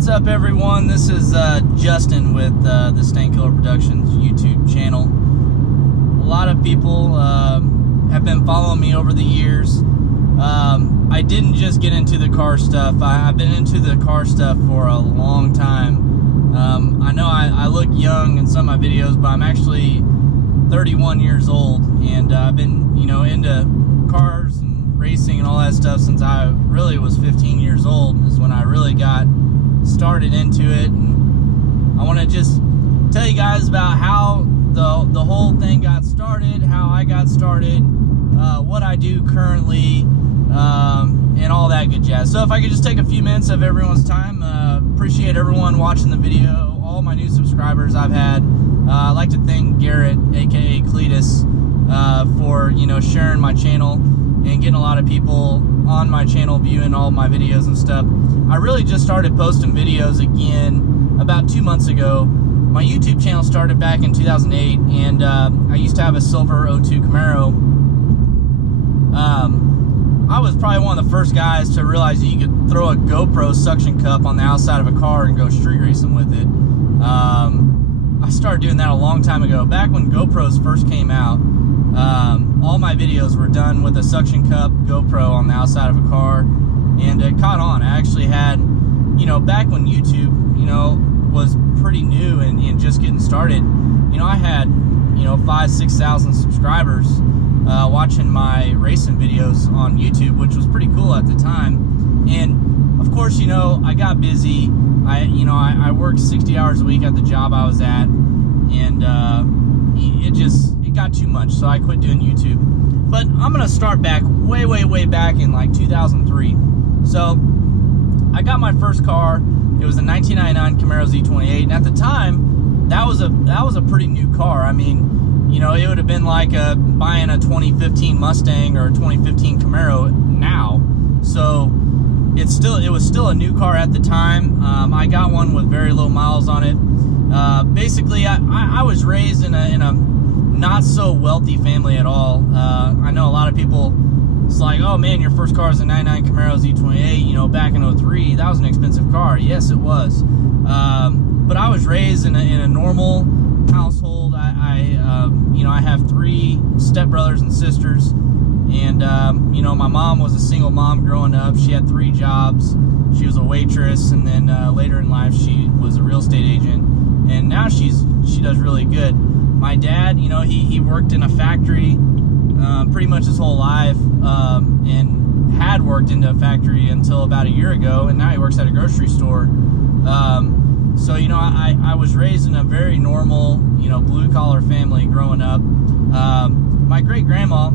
What's up, everyone? This is Justin with the Stangkilr Productions YouTube channel. A lot of people have been following me over the years. I didn't just get into the car stuff. I've been into the car stuff for a long time. I know I look young in some of my videos, but I'm actually 31 years old, and I've been, into cars and racing and all that stuff since I really was 15 years old is when I really got started into it. And I want to just tell you guys about how the whole thing got started, how I got started, what I do currently, and all that good jazz. So if I could just take a few minutes of everyone's time, appreciate everyone watching the video, all my new subscribers I've had. I'd like to thank Garrett, aka Cletus, for sharing my channel and getting a lot of people on my channel viewing all my videos and stuff. I really just started posting videos again about 2 months ago. My YouTube channel started back in 2008, and I used to have a silver 02 Camaro. I was probably one of the first guys to realize that you could throw a GoPro suction cup on the outside of a car and go street racing with it. I started doing that a long time ago. Back when GoPros first came out, all my videos were done with a suction cup GoPro on the outside of a car, and it caught on. I actually had, back when YouTube, was pretty new and just getting started, I had, 5,000-6,000 subscribers watching my racing videos on YouTube, which was pretty cool at the time. And of course, I got busy. I worked 60 hours a week at the job I was at, and it got too much, so I quit doing YouTube. But I'm gonna start back way back in like 2003. So I got my first car. It was a 1999 Camaro Z28, and at the time, that was a pretty new car. I mean, it would have been like buying a 2015 Mustang or a 2015 Camaro now. So it was still a new car at the time. I got one with very low miles on it. Basically, I was raised in a not so wealthy family at all. I know a lot of people, it's like, oh man, your first car is a 99 Camaro Z28, back in 03, that was an expensive car. Yes, it was. But I was raised in a normal household. I have 3 stepbrothers and sisters, and my mom was a single mom growing up. She had 3 jobs. She was a waitress, and then later in life she was a real estate agent, and now she does really good. My dad, he worked in a factory pretty much his whole life, and had worked in a factory until about a year ago, and now he works at a grocery store. So I was raised in a very normal, blue-collar family growing up. My great-grandma,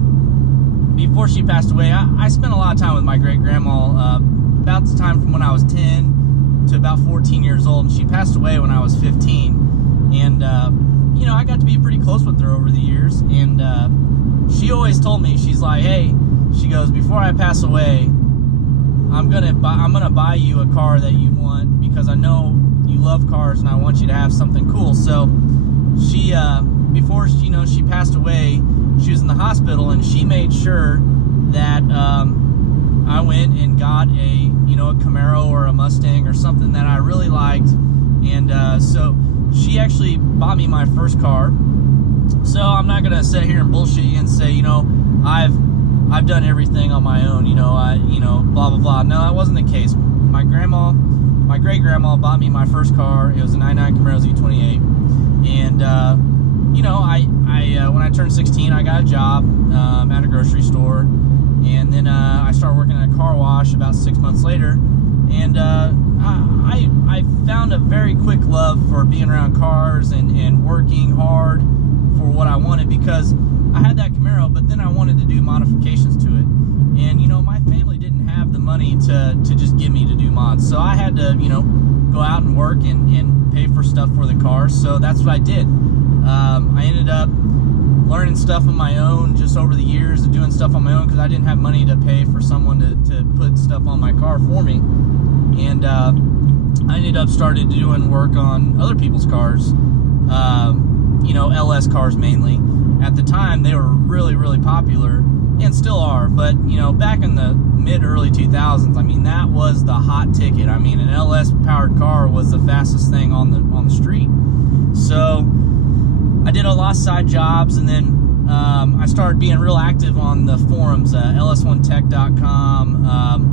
before she passed away, I spent a lot of time with my great-grandma about the time from when I was 10 to about 14 years old, and she passed away when I was 15. And, I got to be pretty close with her over the years, and she always told me, she's like, hey, she goes, before I pass away, I'm gonna buy you a car that you want, because I know you love cars and I want you to have something cool. So she, before she passed away, she was in the hospital, and she made sure that I went and got a Camaro or a Mustang or something that I really liked. And so she actually bought me my first car. So I'm not gonna sit here and bullshit you and say, I've done everything on my own, blah blah blah. No, that wasn't the case. My great-grandma bought me my first car. It was a 99 Camaro Z28, and when I turned 16, I got a job at a grocery store, and then I started working at a car wash about 6 months later, and I found a very quick love for being around cars and working hard for what I wanted, because I had that Camaro, but then I wanted to do modifications to it. And, my family didn't have the money to just give me to do mods. So I had to, go out and work and pay for stuff for the car. So that's what I did. I ended up learning stuff on my own just over the years, and doing stuff on my own, because I didn't have money to pay for someone to put stuff on my car for me. And I ended up started doing work on other people's cars, LS cars mainly. at the time, they were really, really popular, and still are. But, you know, back in the mid-early 2000s, I mean, that was the hot ticket. I mean, an LS-powered car was the fastest thing on the street. So I did a lot of side jobs, and then I started being real active on the forums, ls1tech.com,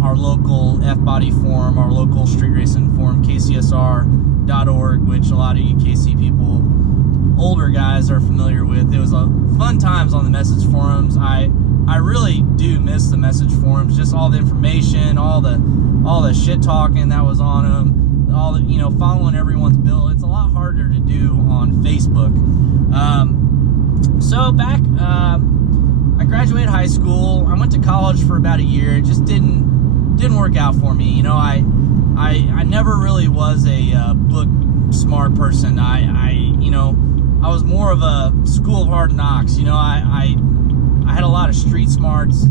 our local F-Body forum, our local street racing forum, kcsr.org, which a lot of you KC people, older guys, are familiar with. It was fun times on the message forums. I really do miss the message forums, just all the information, all the shit talking that was on them, all the, you know, following everyone's bill. It's a lot harder to do on Facebook. So back, I graduated high school. I went to college for about a year. It just didn't work out for me. You know, I never really was a book smart person. You know, I was more of a school of hard knocks. You know, I had a lot of street smarts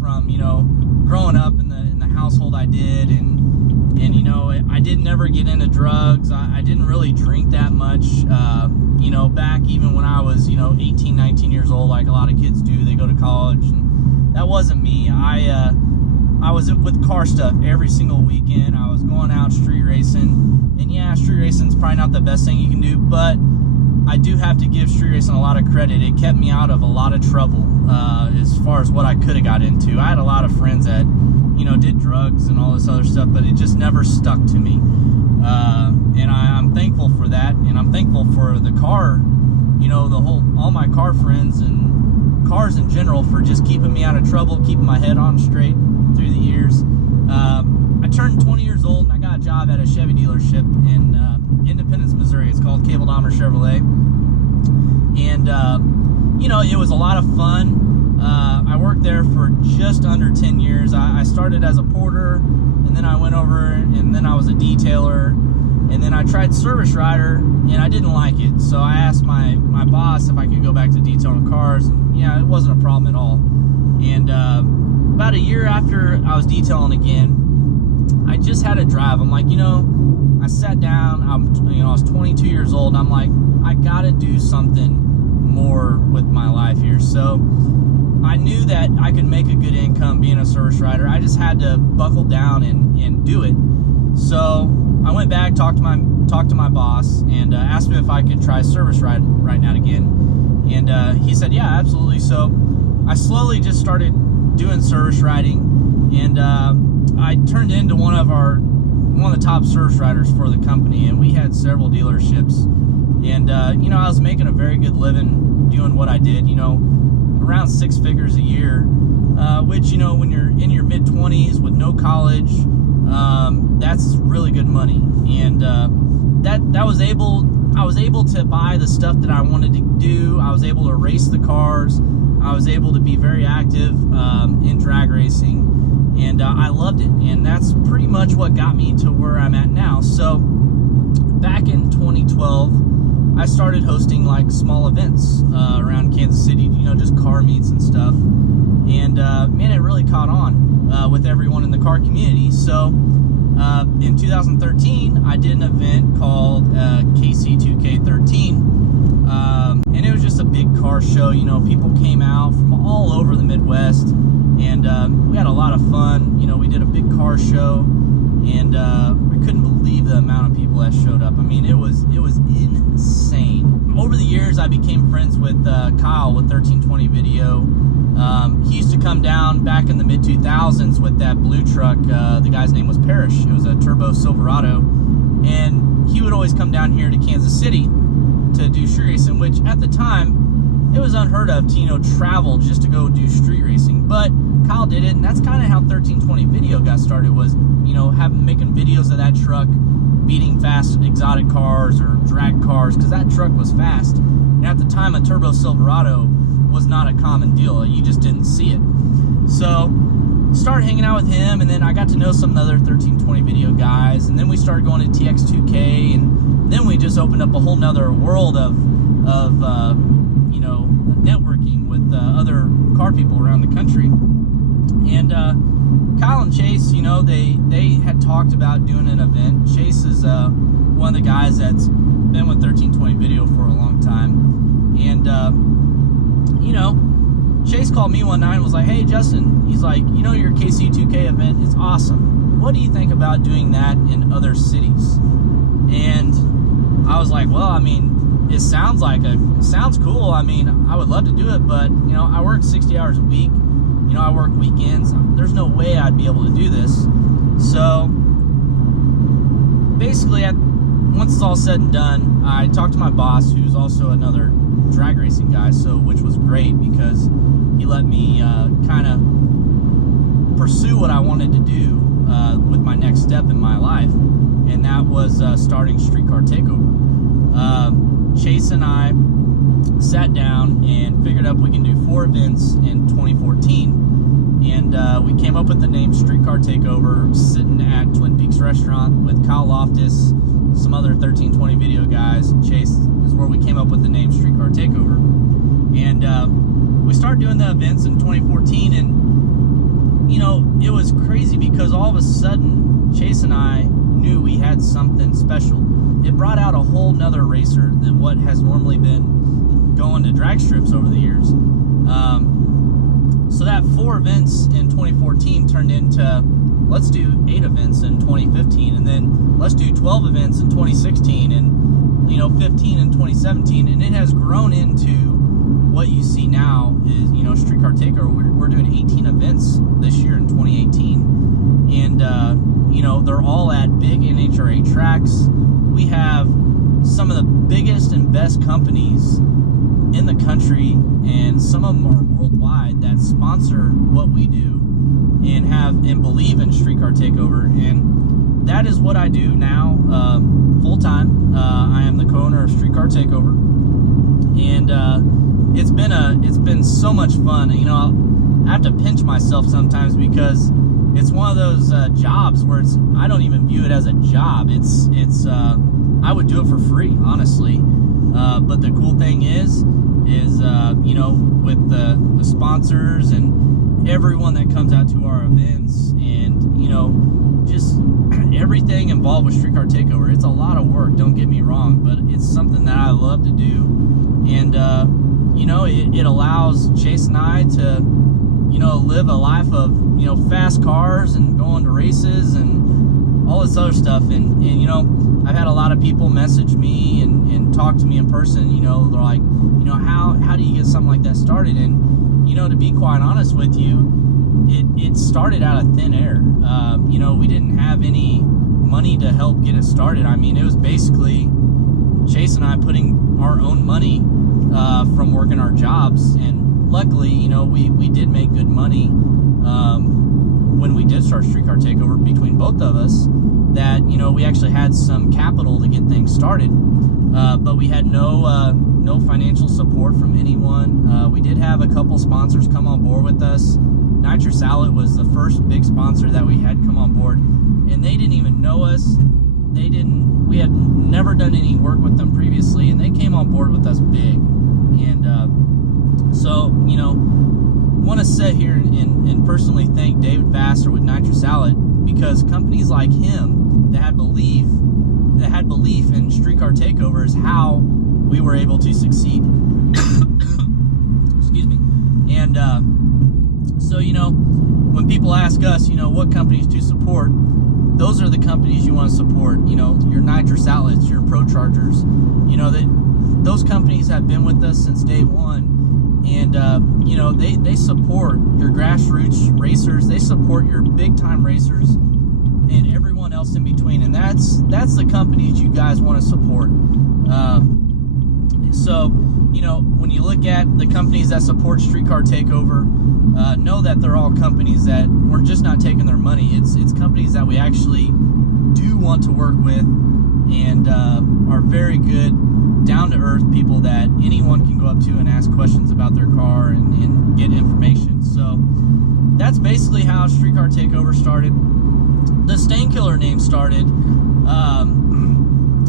from, you know, growing up in the household I did, and you know, I didn't ever get into drugs. I didn't really drink that much. You know, back even when I was, you know, 18, 19 years old, like a lot of kids do, they go to college, and that wasn't me. I was with car stuff every single weekend. I was going out street racing, and yeah, street racing's probably not the best thing you can do, but I do have to give street racing a lot of credit. It kept me out of a lot of trouble as far as what I could have got into. I had a lot of friends that, you know, did drugs and all this other stuff, but it just never stuck to me. And I'm thankful for that, and I'm thankful for the car, you know, all my car friends and cars in general, for just keeping me out of trouble, keeping my head on straight through the years. I turned 20 years old, and I got a job at a Chevy dealership in Independence, Missouri. It's called Cable Dahmer Chevrolet, and you know, it was a lot of fun. I worked there for just under 10 years. I started as a porter, and then I went over, and then I was a detailer, and then I tried service rider, and I didn't like it. So I asked my boss if I could go back to detailing cars, and yeah, it wasn't a problem at all. And about a year after I was detailing again, I just had a drive. I'm like, you know, I sat down, I was 22 years old, and I'm like, I gotta do something more with my life here. So I knew that I could make a good income being a service rider. I just had to buckle down and do it. So I went back, talked to my boss, and asked him if I could try service riding out again. And he said, yeah, absolutely. So I slowly just started doing service riding, and I turned into one of the top service riders for the company, and we had several dealerships. And you know, I was making a very good living doing what I did, you know, around 6 figures a year, which, you know, when you're in your mid-20s with no college, that's really good money. And I was able to buy the stuff that I wanted to do. I was able to race the cars. I was able to be very active in drag racing, and I loved it. And that's pretty much what got me to where I'm at now. So back in 2012, I started hosting like small events around Kansas City, you know, just car meets and stuff. And man, it really caught on with everyone in the car community. So in 2013, I did an event called KC2K13. And it was just a big car show. You know, people came out from all over the Midwest, and we had a lot of fun. You know, we did a big car show, and I couldn't believe the amount of people that showed up. I mean, it was insane. Over the years, I became friends with Kyle with 1320 Video. He used to come down back in the mid-2000s with that blue truck. The guy's name was Parrish. It was a turbo Silverado, and he would always come down here to Kansas City to do street racing, which at the time, it was unheard of to, you know, travel just to go do street racing. But Kyle did it, and that's kind of how 1320 Video got started, was, you know, making videos of that truck beating fast exotic cars or drag cars, because that truck was fast. And at the time, a turbo Silverado was not a common deal. You just didn't see it. So started hanging out with him, and then I got to know some of the other 1320 Video guys, and then we started going to TX2K, and then we just opened up a whole nother world of you know, networking with other car people around the country. And Kyle and Chase, you know, they had talked about doing an event. Chase is one of the guys that's been with 1320 Video for a long time, and you know, Chase called me one night and was like, hey, Justin, he's like, you know, your KC2K event is awesome. What do you think about doing that in other cities? And I was like, well, I mean, it sounds cool. I mean, I would love to do it, but, you know, I work 60 hours a week. You know, I work weekends. There's no way I'd be able to do this. So basically, once it's all said and done, I talked to my boss, who's also another drag racing guy, which was great because he let me kind of pursue what I wanted to do with my next step in my life, and that was starting Street Car Takeover. Chase and I sat down and figured out we can do 4 events in 2014, and we came up with the name Street Car Takeover, sitting at Twin Peaks Restaurant with Kyle Loftus, some other 1320 video guys, and Chase is where we came up with the name Street Car Takeover. And we started doing the events in 2014, and you know, it was crazy because all of a sudden Chase and I knew we had something special. It brought out a whole nother racer than what has normally been going to drag strips over the years. So that 4 events in 2014 turned into, let's do 8 events in 2015, and then let's do 12 events in 2016, and you know, 15 in 2017, and it has grown into what you see now is, you know, Street Car Takeover. We're doing 18 events this year in 2018, and you know, they're all at big NHRA tracks. We have some of the biggest and best companies in the country, and some of them are worldwide, that sponsor what we do and believe in Street Car Takeover. And that is what I do now, full-time. I am the co-owner of Street Car Takeover, and it's been so much fun. You know, I have to pinch myself sometimes because it's one of those jobs where I don't even view it as a job. I would do it for free, honestly. But the cool thing is you know, with the sponsors and everyone that comes out to our events, and you know, just everything involved with Street Car Takeover, it's a lot of work, don't get me wrong, but it's something that I love to do. And you know, it allows Chase and I to, you know, live a life of, you know, fast cars and going to races and all this other stuff. And you know, I've had a lot of people message me and talk to me in person. You know, they're like, you know, how do you get something like that started? And you know, to be quite honest with you, it started out of thin air. You know, we didn't have any money to help get it started. I mean, it was basically Chase and I putting our own money from working our jobs, and luckily, you know, we did make good money when we did start Street Car Takeover between both of us. That, you know, we actually had some capital to get things started, but we had no financial support from anyone. We did have a couple sponsors come on board with us. Nitrous Salad was the first big sponsor that we had come on board, and they didn't even know us. We had never done any work with them previously, and they came on board with us big. And so, you know, want to sit here and personally thank David Vassar with Nitrous Salad, because companies like him that had belief in Street Car Takeover is how we were able to succeed. Excuse me. And so, you know, when people ask us, you know, what companies to support, those are the companies you want to support. You know, your Nitrous Outlets, your Pro Chargers, you know, those companies have been with us since day one. And you know, they support your grassroots racers, they support your big time racers, and everyone else in between. And that's the companies you guys want to support. So, you know, when you look at the companies that support Street Car Takeover, know that they're all companies that we're just not taking their money. It's companies that we actually do want to work with, and are very good, down-to-earth people that anyone can go up to and ask questions about their car and get information. So that's basically how Street Car Takeover started. The Stangkilr name started.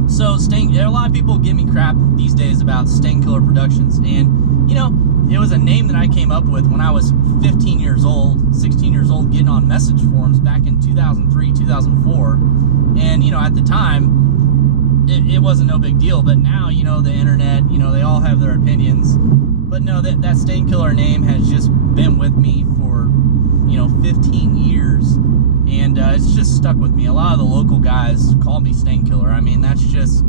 So a lot of people give me crap these days about Stangkilr Productions, and you know, it was a name that I came up with when I was 15 years old, 16 years old, getting on message forums back in 2003, 2004. And, you know, at the time, it wasn't no big deal. But now, you know, the internet, you know, they all have their opinions. But no, that Stangkilr name has just been with me for, 15 years. And it's just stuck with me. A lot of the local guys call me Stangkilr. I mean, that's just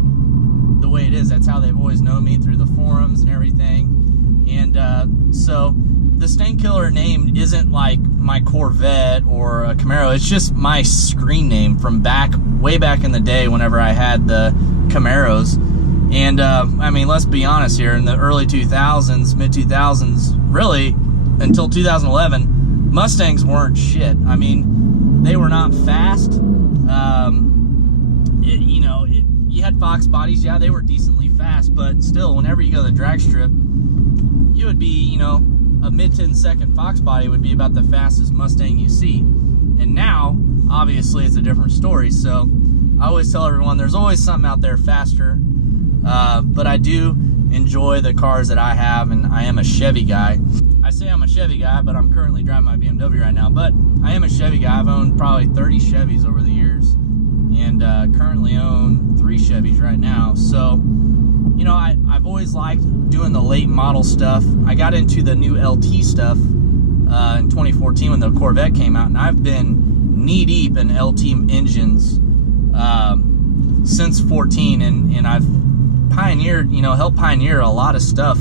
the way it is. That's how they've always known me, through the forums and everything. And so the Stangkilr name isn't like my Corvette or a Camaro. It's just my screen name from way back in the day whenever I had the Camaros. And I mean, let's be honest here, in the early 2000s, mid 2000s, really until 2011, Mustangs weren't shit. I mean, they were not fast. You had Fox bodies, yeah, they were decently fast, but still, whenever you go to the drag strip, you would be, a mid 10-second Fox body would be about the fastest Mustang you see. And now, obviously, it's a different story. So I always tell everyone there's always something out there faster. But I do enjoy the cars that I have, and I am a Chevy guy. I say I'm a Chevy guy, but I'm currently driving my BMW right now. But I am a Chevy guy. I've owned probably 30 Chevys over the years, and currently own 3 Chevys right now. So, I've always liked doing the late model stuff. I got into the new LT stuff in 2014 when the Corvette came out, and I've been knee-deep in LT engines since 14, and I've pioneered, helped pioneer a lot of stuff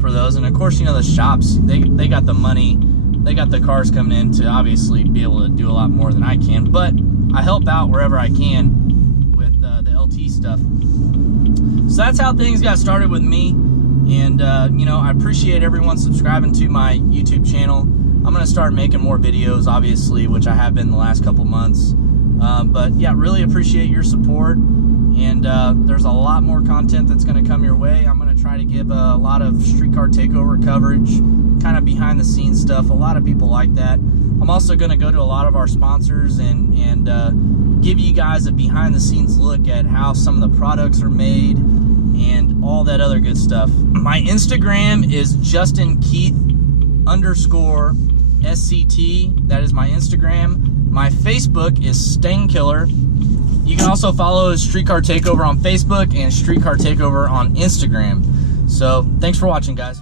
for those. And of course, the shops, they got the money, they got the cars coming in to obviously be able to do a lot more than I can, but I help out wherever I can with the LT stuff. So that's how things got started with me. And I appreciate everyone subscribing to my YouTube channel. I'm gonna start making more videos, obviously, which I have been the last couple months. But yeah, really appreciate your support. And there's a lot more content that's going to come your way. I'm going to try to give a lot of Street Car Takeover coverage, kind of behind the scenes stuff. A lot of people like that. I'm also going to go to a lot of our sponsors and give you guys a behind the scenes look at how some of the products are made and all that other good stuff. My Instagram is JustinKeith_SCT. That is my Instagram. My Facebook is Stangkilr. You can also follow Street Car Takeover on Facebook and Street Car Takeover on Instagram. So, thanks for watching, guys.